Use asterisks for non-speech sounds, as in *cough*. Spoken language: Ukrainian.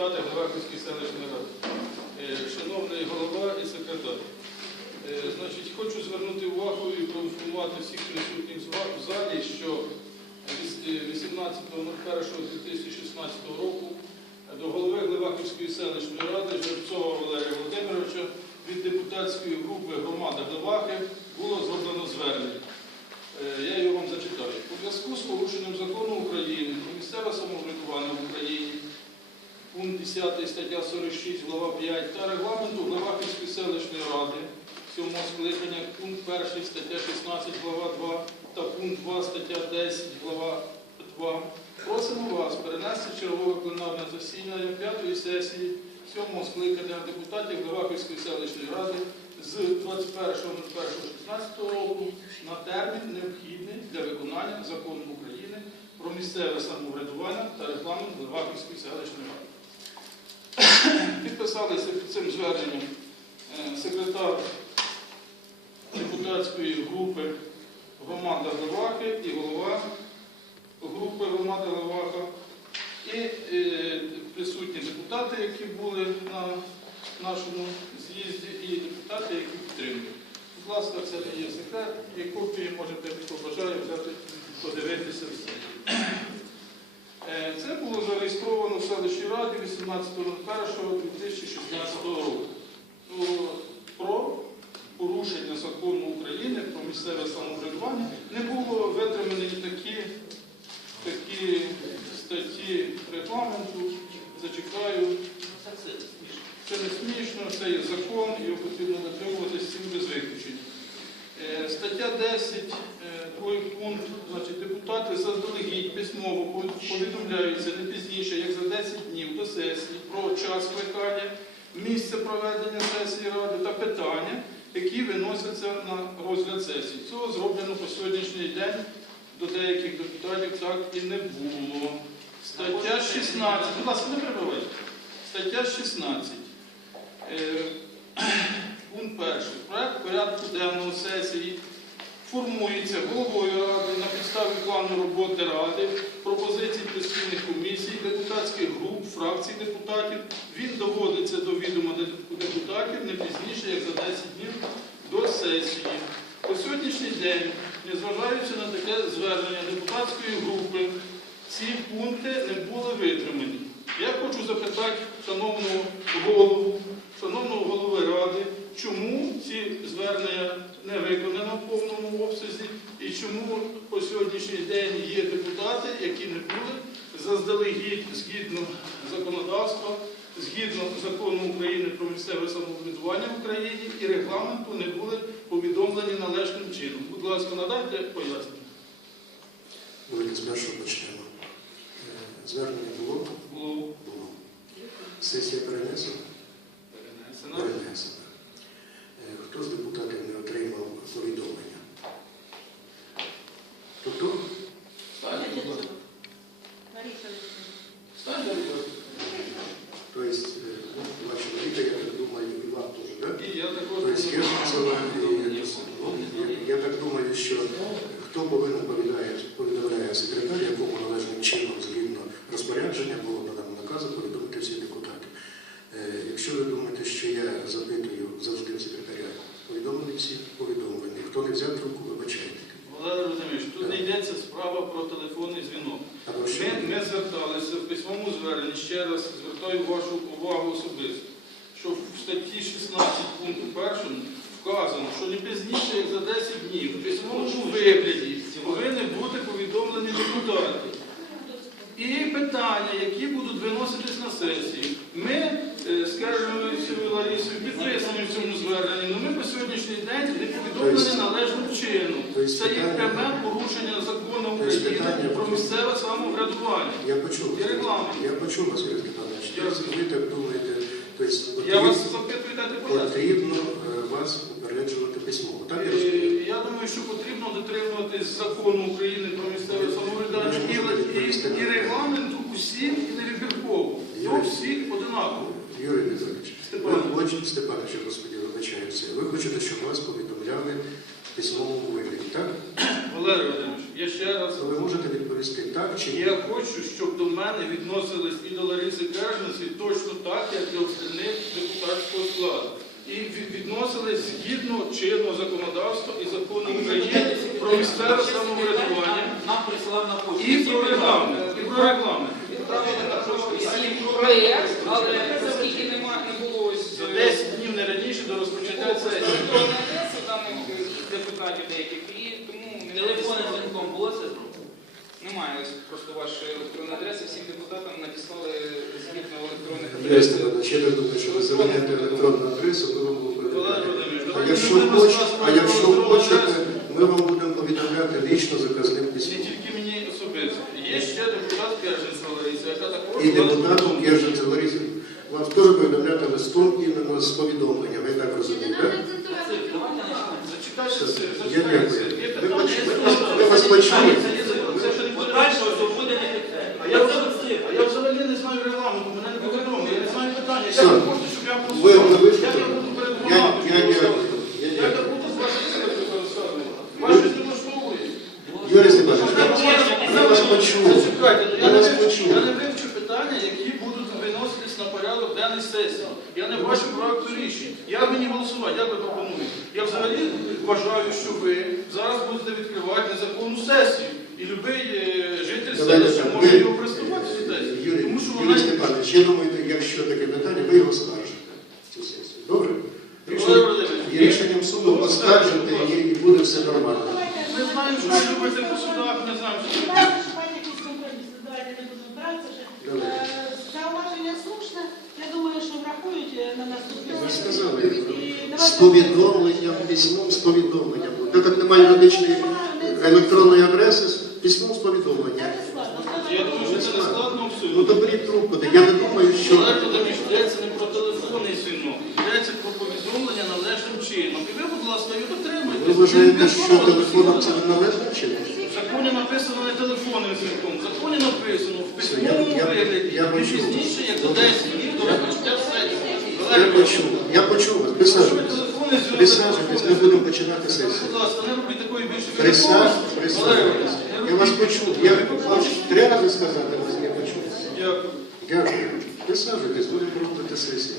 депутати Главаківської селищної ради, Е, шановний голова і секретар. Е, Значить, хочу звернути увагу і проінформувати всіх присутніх в залі, що віс- е, 18.01.2016 року до голови Глибаківської селищної ради Жеребцова Валерія Володимировича від депутатської групи громада Глибаки було зроблено звернення. Е, Я його вам зачитаю. У зв'язку з порушенням закону України про місцеве самоврядування в Україні, пункт 10 стаття 46, глава 5 та регламенту Главаківської селищної ради, 7 скликання, пункт 1 стаття 16, глава 2 та пункт 2 стаття 10, глава 2. Просимо вас перенести чергове пленарне засідання 5 сесії 7 скликання депутатів Главаківської селищної ради з 21.01.16 року на термін необхідний для виконання закону України про місцеве самоврядування та регламент Глибаківської селищної ради. Підписалися під цим зверненням е, секретар депутатської групи громада Глибаки і голова групи громада Глибака, і е, присутні депутати, які були на нашому з'їзді, і депутати, які підтримують. Будь ласка, це не є секрет, є копії, можете, хто бажає взяти, подивитися. Е, Це було селищній раді 18.01.2016 року. Про порушення закону України про місцеве самоврядування не було витримані такі, такі статті регламенту. Зачекаю. Це не смішно, це є закон, його потрібно дотримуватися всім без виключень. Е, Стаття 10, е, другий пункт, значить, депутати заздалегідь письмово повідомляються не пізніше, як за 10 днів до сесії про час скликання, місце проведення сесії ради та питання, які виносяться на розгляд сесії. Цього зроблено по сьогоднішній день до деяких депутатів так і не було. Стаття 16, будь ласка, не перебувайте. Стаття 16. Е, *clears throat* Пункт перший. Проект порядку денного сесії формується головою ради на підставі плану роботи ради, пропозицій постійних комісій, фракцій депутатів. Він доводиться до відома депутатів не пізніше, як за 10 днів до сесії. По сьогоднішній день, незважаючи на таке звернення депутатської групи, ці пункти не були витримані. Я хочу запитати шановного голову, шановного голови ради, чому ці звернення не виконано в повному обсязі і чому по сьогоднішній день є депутати, які не були заздалегідь згідно законодавства, згідно закону України про місцеве самоврядування в Україні і регламенту не були повідомлені належним чином. Будь ласка, надайте пояснення. Давайте першого почнемо. Е, Звернення було? Було Було. Сесія перенесена? перенесено. Перенесена. Е, Хто з депутатів не отримав повідомлення? Тобто, Станьте, будь ласка. Станьте, будь ласка. То есть, е, ну, два человека, я так думаю, и вам да? То есть я також Я Єршинцева і я так думаю, що хто повинен повідомляє, повідомляє секретар, якому належним чином згідно розпорядження було надано наказу повідомити всіх депутатів. Е, Якщо ви думаєте, що я запитую завжди в секретаря, повідомлені всі повідомлені. Хто не взяв трубку, вибачайте. Володимир Володимирович, тут не йдеться справа про телефонний дзвінок. Або що? Ми, ми зверталися в письмовому зверненні, ще раз звертаю вашу увагу особисто, що в статті 16 пункту 1 вказано, що не пізніше, як за 10 днів в письмовому вигляді повинні бути повідомлені депутати. І питання, які будуть виноситись на сесії. Ми з Кержовою підписані в цьому зверненні, але ми по сьогоднішній день не повідомлені належним чином. Тобто Це є пряме порушення закону Тобто України про місцеве самоврядування. Я почув. Є регламент. Я почув вас, Юрій Степанович. Я- так думаєте, тобто Я потрібно- вас е, вас попереджувати письмово. Так я Е, розумію? Я думаю, що потрібно дотримуватись закону України про місцеве самоврядування і, і, і регламенту усім і не вибірково. До всіх одинаково. Юрій Віталійович, ви хочете, Степанович, господи, вибачаюся, ви хочете, щоб вас повідомляли в письмовому вигляді, так? Валерій Володимирович, я ще раз ви можете відповісти так чи ні? Я хочу, щоб до мене відносились і до Лариси Кержниці точно так, як і остальних депутатського складу. І відносились згідно чинного законодавства і закону України про місцеве самоврядування Нам присилав на і про регламент. І про регламент. Відправили на почту всі проєкт, але оскільки нема, не було ось За 10 днів не раніше до розпочаття сесії. електронної адреси даних е, депутатів деяких, і тому не телефонним дзвінком було це зроблено? Немає ось просто вашої електронної адреси, всім депутатам надіслали згідно електронних Юрій Степанович, я так думаю, що ви заведете електронну адресу, ми вам Валерій А якщо хочете, а якщо хочете, ми вам будемо повідомляти лічно заказним Не тільки мені особисто. Є ще депутат Керженця Лариса, яка також І депутатом депутатом. Єрженця Вам теж повідомляти листом іменно з повідомленням, я так розумію, так? Давайте почнемо. Зачитайте Я дякую. Є Ми питання, поч- є ми вас- питання. ми вас почули. Це ще не буде Дальше рішення. все буде не підтримано. А я взагалі- а я взагалі не знаю регламенту, мене не повідомили, я не знаю питання. Все. Ви я Ви- проголосував? ви виступили. Як я Я- я. Я я влаштовує? Юрій Степанович, ми вас ну, Ми я не вас вивчу- Я не вивчу питання, які будуть виноситись на порядок денний сесії. Я не бачу проекту рішень. Як мені голосувати? Як ви пропонуєте? Я взагалі вважаю, що ви зараз будете відкривати незаконну сесію. І будь-який житель Давайте селища може його приступати цю сесію. Юрій, Тому що Юрій я думаю, якщо таке питання, ви його скажете в цю сесію. Добре? Володимирович, рішенням суду поскаржите і, і буде все нормально. Ми знаємо, що ви любите по судах, ми знаємо, що не. Е, Зауваження слушне. Я думаю, що врахують е, на наступний Ви сказали, з повідомленням, письмом з повідомленням. Так як немає юридичної електронної адреси, письмом з повідомленням. Я думаю, що це не складно Ну абсолютно. то беріть трубку. Я не думаю, що Валерій Володимирович, йдеться не про телефонний дзвінок, йдеться про повідомлення належним чином. І ви, будь ласка, його ви вважаєте, що телефоном це не належним чином? В законі написано не телефонним дзвінком, в законі написано в письмовому я- я- вигляді, я почув. пізніше, як до 10 днів до розпочаття сесії. Я Валерій почув, Володимирович, я почув вас. якщо ви Присаджуйтесь. телефонний дзвінок, Присаджуйтесь, ми будемо починати сесію. Будь ласка, не робіть такої більше Валерій присаджуйтесь. Володимирович, Я вас почув. Я вам три рази сказати, ви не почули. Дякую. Дякую. Присаджуйтесь, будемо проводити сесію.